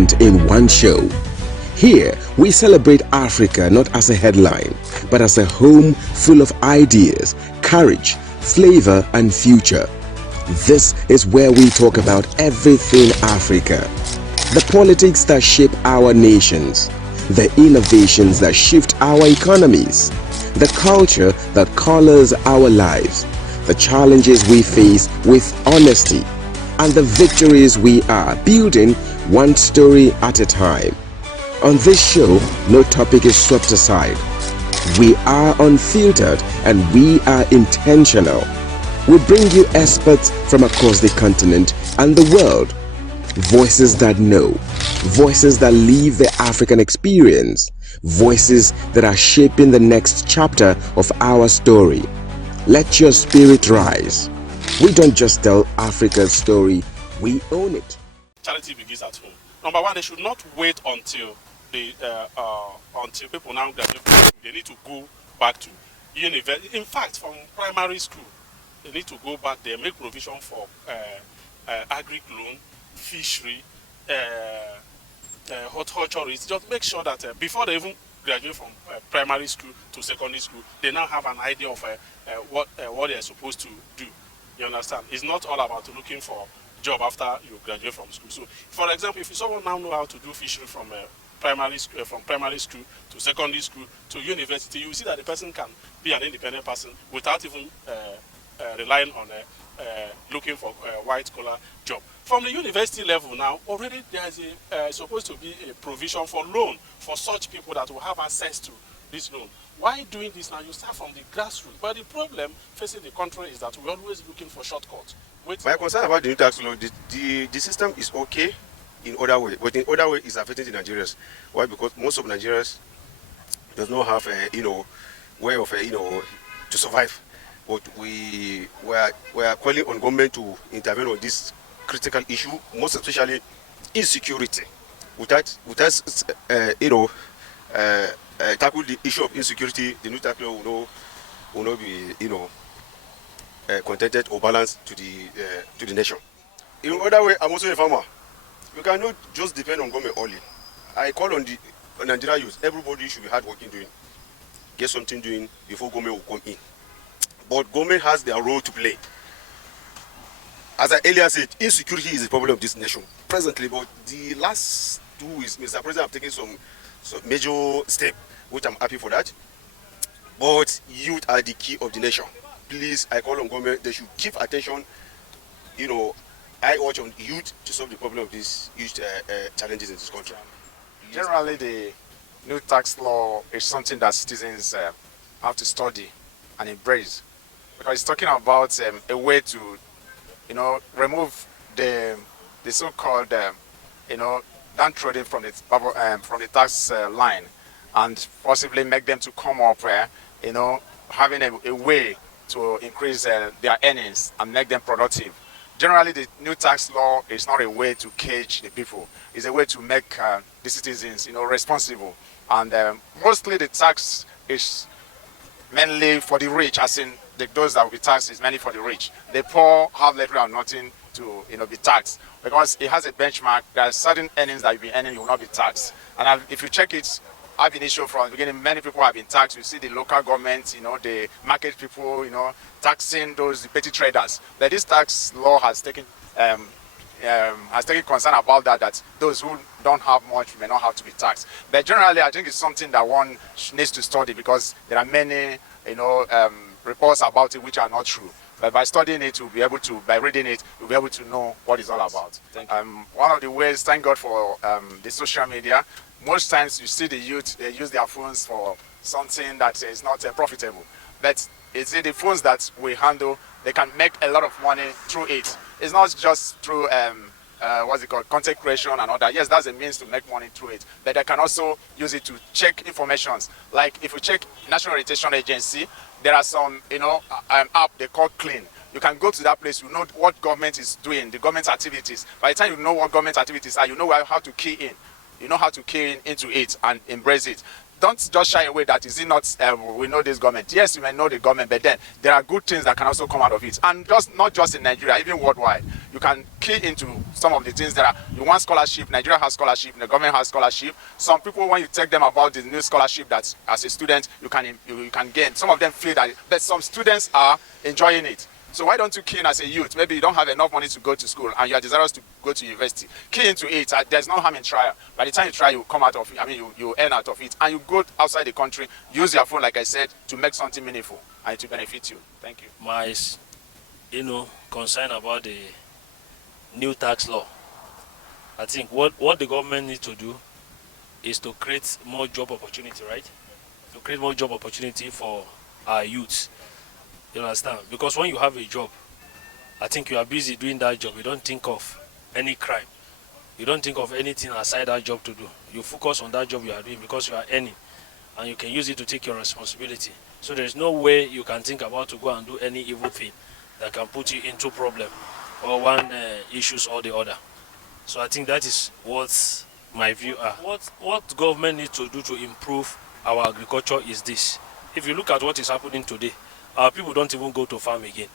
in one show. Here, we celebrate Africa not as a headline, but as a home full of ideas, courage, flavor, and future. This is where we talk about everything Africa. The politics that shape our nations, the innovations that shift our economies, the culture that colors our lives, the challenges we face with honesty, and the victories we are building one story at a time. On this show, no topic is swept aside. We are unfiltered and we are intentional. We bring you experts from across the continent and the world. Voices that know, voices that live the African experience, voices that are shaping the next chapter of our story. Let your spirit rise. We don't just tell Africa's story, we own it. Charity begins at home. Number one, they should not wait until people now graduate from school. They need to go back to university. In fact, from primary school, they need to go back there, make provision for agri loan, fishery, horticulture. Just make sure that before they even graduate from primary school to secondary school, they now have an idea of what they are supposed to do. You understand? It's not all about looking for job after you graduate from school. So, for example, if someone now know how to do fishery from primary school to secondary school to university, you will see that the person can be an independent person without even relying on looking for a white collar job. From the university level now, already there is supposed to be a provision for loan for such people that will have access to this loan. Why doing this now? You start from the grassroots. But the problem facing the country is that we're always looking for shortcuts. My concern about the new tax law, the system is okay in other way, but in other way it's affecting the Nigerians. Why? Because most of Nigerians does not have a way of to survive. But we are calling on government to intervene on this critical issue, most especially insecurity. Without tackle the issue of insecurity, the new tax law will not be contented or balanced to the nation. In other way, I'm also a farmer. You cannot just depend on government only. I call on the Nigeria youth. Everybody should be hardworking doing, get something doing before government will come in. But government has their role to play. As I earlier said, insecurity is the problem of this nation presently. But the last 2 weeks, Mr. President have taken some major step, which I'm happy for that. But youth are the key of the nation. Please, I call on government, they should keep attention, eye watch on youth to solve the problem of these youth challenges in this country. Generally, the new tax law is something that citizens have to study and embrace, because it's talking about a way to, remove the so-called, downtrodden from the tax line, and possibly make them to come up, having a way to increase their earnings and make them productive. Generally, the new tax law is not a way to cage the people. It's a way to make the citizens, responsible. And mostly the tax is mainly for the rich, as in those that will be taxed is mainly for the rich. The poor have little or nothing to be taxed, because it has a benchmark. There are certain earnings that you'll be earning, you will not be taxed. And if you check it, I've been issued from the beginning, many people have been taxed. You see the local government, the market people, taxing the petty traders. But this tax law has taken concern about that those who don't have much may not have to be taxed. But generally, I think it's something that one needs to study, because there are many, reports about it which are not true. But by studying it, by reading it, you'll be able to know what it's all about. Thank you. One of the ways, thank God for the social media. Most times you see the youth, they use their phones for something that is not profitable. But it's the phones that we handle, they can make a lot of money through it. It's not just through content creation and all that. Yes, that's a means to make money through it. But they can also use it to check informations. Like if you check National Orientation Agency, there are some app they call Clean. You can go to that place, you know what government is doing, the government activities. By the time you know what government activities are, you know how to key in. You know how to key into it and embrace it. don't just shy away that is it not, we know this government. Yes, you may know the government, but then there are good things that can also come out of it. And just not just in Nigeria, even worldwide. You can key into some of the things that are, you want scholarship, Nigeria has scholarship, the government has scholarship. Some people, when you tell them about the new scholarship that as a student you can gain, some of them feel that, but some students are enjoying it. So why don't you key in as a youth? Maybe you don't have enough money to go to school and you are desirous to go to university. Key into it. There's no harm in trial. By the time you try, you come out of it. I mean, you earn out of it. And you go outside the country, use your phone, like I said, to make something meaningful and to benefit you. Thank you. My, concern about the new tax law. I think what the government needs to do is to create more job opportunity, right? To create more job opportunity for our youths. You understand? Because when you have a job, I think you are busy doing that job. You don't think of any crime. You don't think of anything aside that job to do. You focus on that job you are doing because you are earning and you can use it to take your responsibility. So there is no way you can think about to go and do any evil thing that can put you into problem or one issues or the other. So I think that is what my view are. What government needs to do to improve our agriculture is this. If you look at what is happening today, our people don't even go to farm again.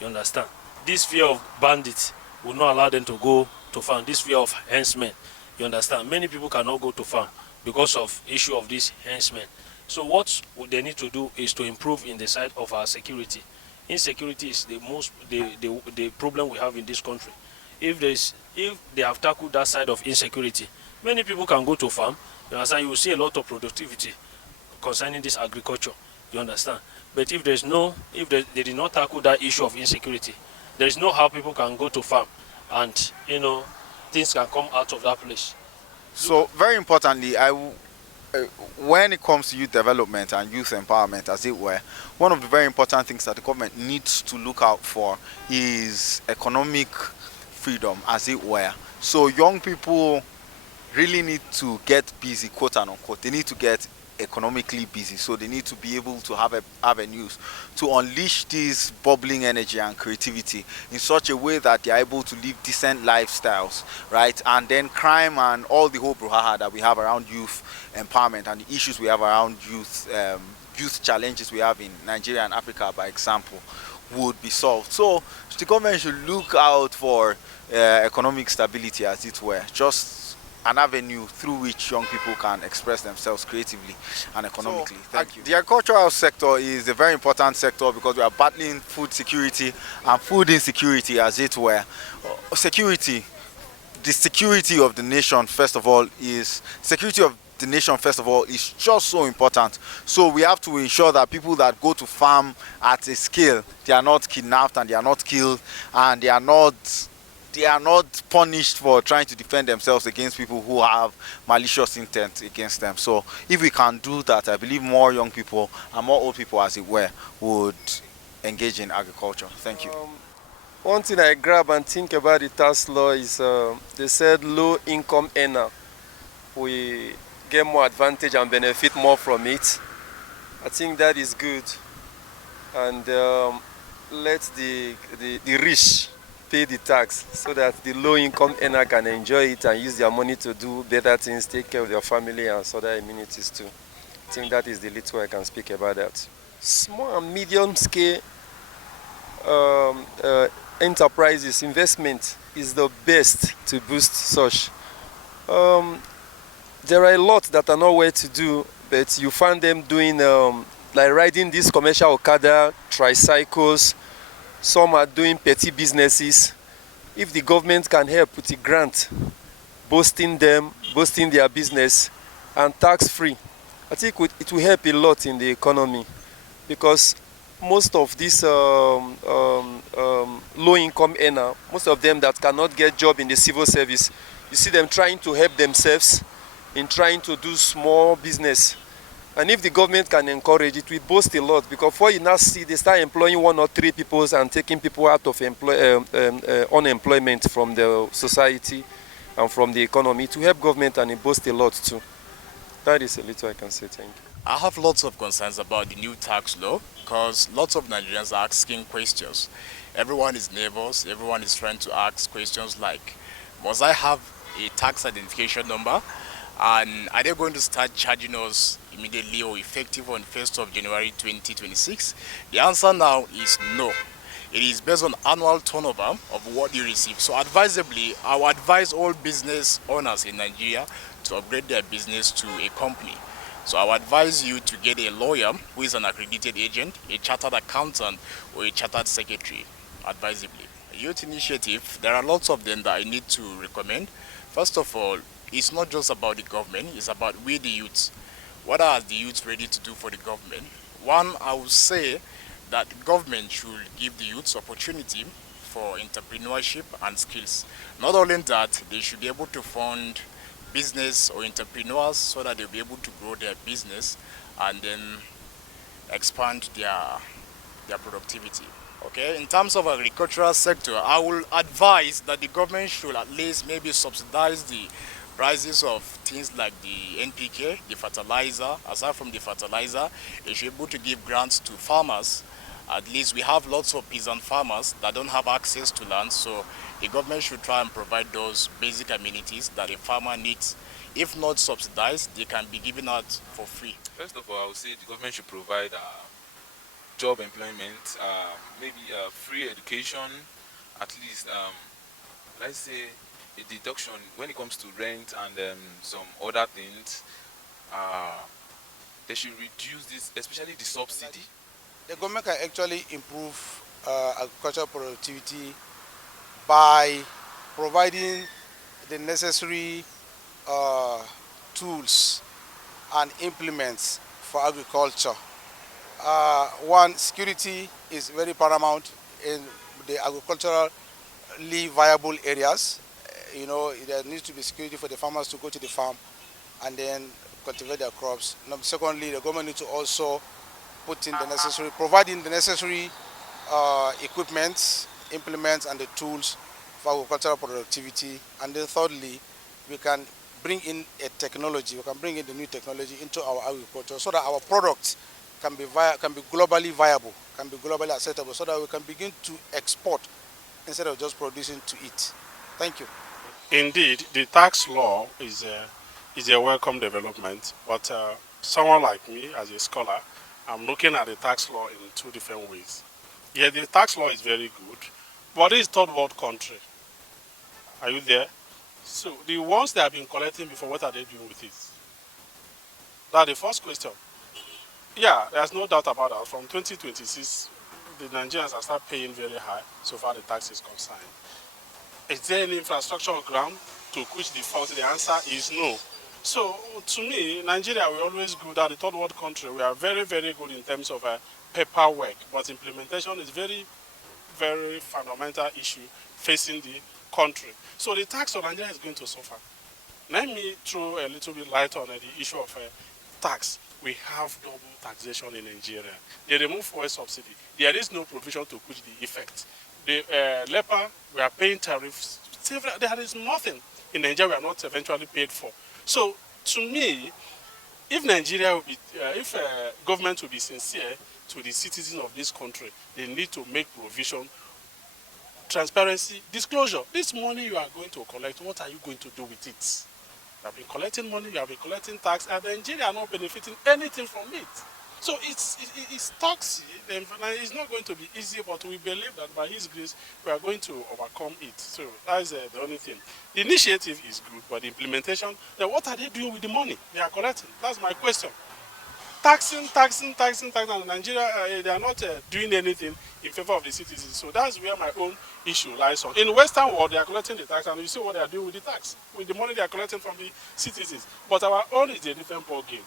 You understand? This fear of bandits will not allow them to go to farm. This fear of henchmen. You understand? Many people cannot go to farm because of issue of these henchmen. So what they need to do is to improve in the side of our security. Insecurity is the problem we have in this country. If they have tackled that side of insecurity, many people can go to farm. You understand? You will see a lot of productivity concerning this agriculture. You understand? But if they did not tackle that issue of insecurity, there is no how people can go to farm and things can come out of that place. So very importantly, when it comes to youth development and youth empowerment, as it were, one of the very important things that the government needs to look out for is economic freedom, as it were. So young people really need to get busy, quote unquote. They need to get economically busy, so they need to be able to have avenues to unleash this bubbling energy and creativity in such a way that they are able to live decent lifestyles, right? And then crime and all the whole brouhaha that we have around youth empowerment and the issues we have around youth challenges we have in Nigeria and Africa, by example, would be solved. So the government should look out for economic stability, as it were, just an avenue through which young people can express themselves creatively and economically. Thank you. The agricultural sector is a very important sector because we are battling food security and food insecurity, as it were. Security, the security of the nation, first of all, is just so important. So we have to ensure that people that go to farm at a scale, they are not kidnapped and they are not killed and they are not punished for trying to defend themselves against people who have malicious intent against them. So if we can do that, I believe more young people and more old people, as it were, would engage in agriculture. Thank you. One thing I grab and think about the tax law is they said low income earner, we get more advantage and benefit more from it. I think that is good. And let the rich pay the tax so that the low-income earner can enjoy it and use their money to do better things, take care of their family and other amenities too. I think that is the little I can speak about that. Small and medium-scale enterprises, investment is the best to boost such. There are a lot that are nowhere to do, but you find them doing like riding this commercial Okada, tricycles. Some are doing petty businesses. If the government can help with a grant, boosting their business and tax-free, I think it will help a lot in the economy, because most of these low-income earners, most of them that cannot get job in the civil service, you see them trying to help themselves in trying to do small business. And if the government can encourage it, will boost a lot, because before you now see they start employing 1 or 3 people and taking people out of unemployment from the society and from the economy, to help government, and it boosts a lot too. That is a little I can say. Thank you. I have lots of concerns about the new tax law, because lots of Nigerians are asking questions. Everyone is nervous, everyone is trying to ask questions like, must I have a tax identification number? And are they going to start charging us immediately or effective on 1st of January 2026? The answer now is no. It is based on annual turnover of what you receive. So advisably, I would advise all business owners in Nigeria to upgrade their business to a company. So I would advise you to get a lawyer who is an accredited agent, a chartered accountant, or a chartered secretary, advisably. Youth initiative, there are lots of them that I need to recommend. First of all, it's not just about the government, it's about we the youths. What are the youths ready to do for the government? One, I would say that the government should give the youths opportunity for entrepreneurship and skills. Not only that, they should be able to fund business or entrepreneurs so that they'll be able to grow their business and then expand their productivity. Okay, in terms of agricultural sector, I will advise that the government should at least maybe subsidize the prices of things like the NPK, the fertilizer. Aside from the fertilizer, they should be able to give grants to farmers. At least we have lots of peasant farmers that don't have access to land, so the government should try and provide those basic amenities that a farmer needs. If not subsidized, they can be given out for free. First of all, I would say the government should provide job employment, maybe free education, at least, let's say, a deduction when it comes to rent and some other things. They should reduce this, especially the subsidy. The government can actually improve agricultural productivity by providing the necessary tools and implements for agriculture. One, security is very paramount in the agriculturally viable areas. You know, there needs to be security for the farmers to go to the farm and then cultivate their crops. Secondly, the government needs to also providing the necessary equipment, implements, and the tools for agricultural productivity. And then thirdly, we can bring in a technology. We can bring in the new technology into our agriculture so that our products can be globally viable, can be globally acceptable, so that we can begin to export instead of just producing to eat. Thank you. Indeed, the tax law is a welcome development, but someone like me, as a scholar, I'm looking at the tax law in two different ways. Yeah, the tax law is very good, but it's third world country. Are you there? So the ones that have been collecting before, what are they doing with it? That's the first question. Yeah, there's no doubt about that. From 2026, the Nigerians are start paying very high so far the tax is concerned. Is there any infrastructure on ground to which the fault? The answer is no. So to me, Nigeria, we're always good at the third world country. We are very, very good in terms of paperwork, but implementation is very, very fundamental issue facing the country. So the tax on Nigeria is going to suffer. Let me throw a little bit light on the issue of tax. We have double taxation in Nigeria. They remove fuel subsidy. There is no provision to which the effect. The LEPA, we are paying tariffs. There is nothing in Nigeria we are not eventually paid for. So, to me, if Nigeria will be, if government will be sincere to the citizens of this country, they need to make provision, transparency, disclosure. This money you are going to collect, what are you going to do with it? You have been collecting money, you have been collecting tax, and Nigeria are not benefiting anything from it. So it's toxic, and it's not going to be easy, but we believe that by His grace, we are going to overcome it. So that's the only thing. The initiative is good, but the implementation, then what are they doing with the money they are collecting? That's my question. Taxing, and Nigeria, they are not doing anything in favor of the citizens. So that's where my own issue lies on. In the Western world, they are collecting the tax, and you see what they are doing with the tax, with the money they are collecting from the citizens. But our own is a different ball game.